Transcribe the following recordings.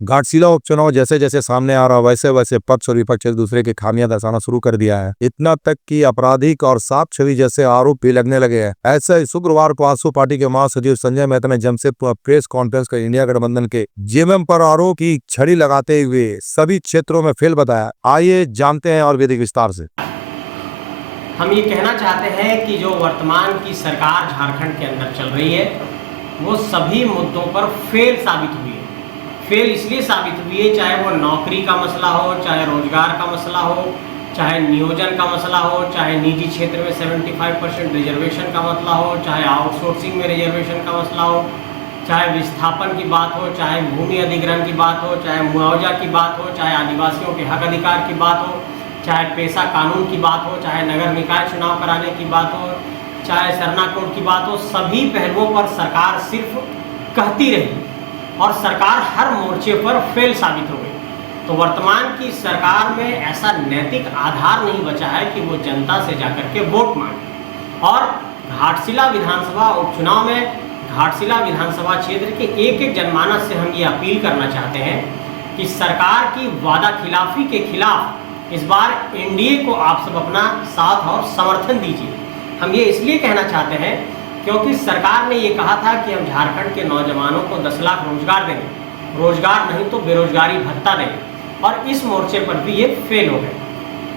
घाटशिला उपचुनाव जैसे जैसे सामने आ रहा वैसे वैसे पक्ष और विपक्ष एक दूसरे की खामियां दर्शाना शुरू कर दिया है। इतना तक कि आपराधिक और साफ छवि जैसे आरोप भी लगने लगे हैं। ऐसे ही शुक्रवार को आजसू पार्टी के महासचिव संजय मेहता ने जमशेदपुर प्रेस कॉन्फ्रेंस कर इंडिया गठबंधन के जेएमएम पर आरोप की छड़ी लगाते हुए सभी क्षेत्रों में फेल बताया। आइए जानते हैं और विधिक विस्तार से। हम ये कहना चाहते हैं कि जो वर्तमान की सरकार झारखंड के अंदर चल रही है वो सभी मुद्दों पर फेल साबित हुई है। फेल इसलिए साबित हुई है, चाहे वो नौकरी का मसला हो, चाहे रोजगार का मसला हो, चाहे नियोजन का मसला हो, चाहे निजी क्षेत्र में 75% रिजर्वेशन का मसला हो, चाहे आउटसोर्सिंग में रिजर्वेशन का मसला हो, चाहे विस्थापन की बात हो, चाहे भूमि अधिग्रहण की बात हो, चाहे मुआवजा की बात हो, चाहे आदिवासियों के हक अधिकार की बात हो, चाहे पेशा कानून की बात हो, चाहे नगर निकाय चुनाव कराने की बात हो, चाहे सरना कोड की बात हो। सभी पहलुओं पर सरकार सिर्फ कहती रही और सरकार हर मोर्चे पर फेल साबित हो गई। तो वर्तमान की सरकार में ऐसा नैतिक आधार नहीं बचा है कि वो जनता से जाकर के वोट मांगे। और घाटशिला विधानसभा उपचुनाव में घाटशिला विधानसभा क्षेत्र के एक एक जनमानस से हम ये अपील करना चाहते हैं कि सरकार की वादा खिलाफी के खिलाफ इस बार एनडीए को आप सब अपना साथ और समर्थन दीजिए। हम ये इसलिए कहना चाहते हैं क्योंकि सरकार ने ये कहा था कि हम झारखंड के नौजवानों को 10 लाख रोजगार देंगे, रोजगार नहीं तो बेरोजगारी भत्ता देंगे, और इस मोर्चे पर भी ये फेल हो गए।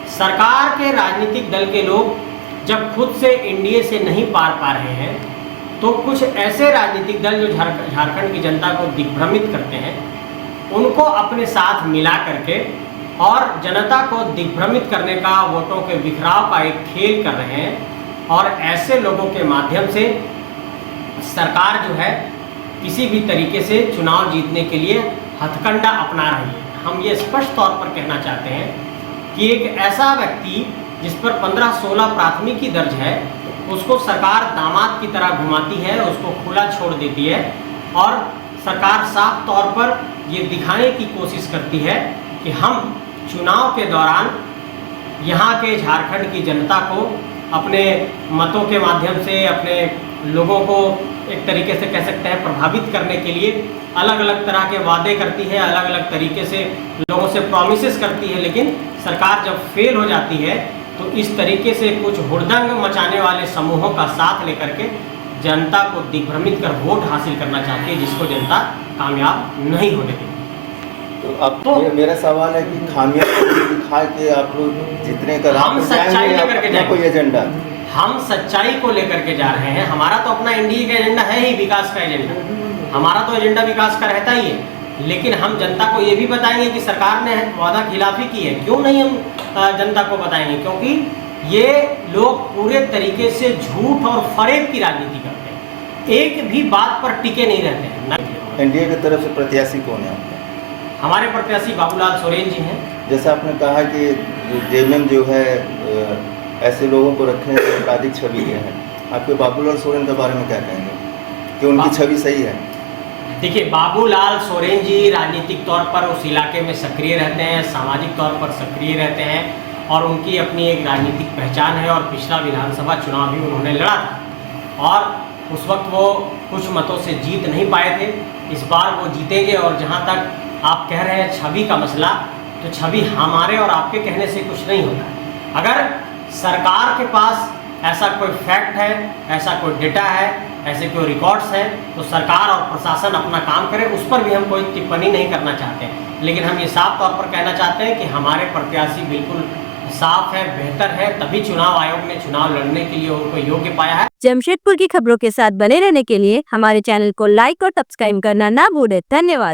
सरकार के राजनीतिक दल के लोग जब खुद से एनडीए से नहीं पार पा रहे हैं तो कुछ ऐसे राजनीतिक दल जो झारखंड की जनता को दिग्भ्रमित करते हैं उनको अपने साथ मिला करके और जनता को दिग्भ्रमित करने का, वोटों के बिखराव का एक खेल कर रहे हैं। और ऐसे लोगों के माध्यम से सरकार जो है किसी भी तरीके से चुनाव जीतने के लिए हथकंडा अपना रही है। हम ये स्पष्ट तौर पर कहना चाहते हैं कि एक ऐसा व्यक्ति जिस पर 15-16 प्राथमिकी दर्ज है उसको सरकार दामाद की तरह घुमाती है, उसको खुला छोड़ देती है और सरकार साफ तौर पर ये दिखाने की कोशिश करती है कि हम चुनाव के दौरान यहाँ के झारखंड की जनता को अपने मतों के माध्यम से, अपने लोगों को एक तरीके से कह सकते हैं प्रभावित करने के लिए अलग अलग तरह के वादे करती है, अलग अलग तरीके से लोगों से प्रॉमिसेस करती है। लेकिन सरकार जब फेल हो जाती है तो इस तरीके से कुछ हुड़दंग मचाने वाले समूहों का साथ लेकर के जनता को दिग्भ्रमित कर वोट हासिल करना चाहती है, जिसको जनता कामयाब नहीं होने देती। तो मेरा सवाल है कि खामियां दिखा के आप लोग जितने का हम सच्चाई लेकर के जाएंगे। कोई एजेंडा हम सच्चाई को लेकर के जा रहे हैं। हमारा तो अपना एनडीए का एजेंडा है ही, विकास का एजेंडा। हमारा तो एजेंडा विकास का रहता ही है। लेकिन हम जनता को ये भी बताएंगे कि सरकार ने वादा खिलाफी की है। क्यों नहीं हम जनता को बताएंगे? क्योंकि ये लोग पूरे तरीके से झूठ और फरेब की राजनीति करते हैं, एक भी बात पर टिके नहीं रहते हैं। एनडीए की तरफ से प्रत्याशी कौन है? हमारे प्रत्याशी बाबूलाल सोरेन जी हैं। जैसा आपने कहा कि जेएमएम जो है ऐसे लोगों को रखे हैं जो आपराधिक छवि के हैं, आपके बाबूलाल सोरेन के बारे में क्या कहेंगे कि उनकी छवि सही है? देखिए, बाबूलाल सोरेन जी राजनीतिक तौर पर उस इलाके में सक्रिय रहते हैं, सामाजिक तौर पर सक्रिय रहते हैं और उनकी अपनी एक राजनीतिक पहचान है। और पिछला विधानसभा चुनाव भी उन्होंने लड़ा था और उस वक्त वो कुछ मतों से जीत नहीं पाए थे। इस बार वो जीतेंगे। और जहाँ तक आप कह रहे हैं छवि का मसला, तो छवि हमारे और आपके कहने से कुछ नहीं होता। अगर सरकार के पास ऐसा कोई फैक्ट है, ऐसा कोई डेटा है, ऐसे कोई रिकॉर्ड्स हैं, तो सरकार और प्रशासन अपना काम करे, उस पर भी हम कोई टिप्पणी नहीं करना चाहते हैं। लेकिन हम ये साफ तौर पर कहना चाहते हैं कि हमारे प्रत्याशी बिल्कुल साफ है, बेहतर है, तभी चुनाव आयोग ने चुनाव लड़ने के लिए उनको योग्य पाया है। जमशेदपुर की खबरों के साथ बने रहने के लिए हमारे चैनल को लाइक और सब्सक्राइब करना ना भूलें। धन्यवाद।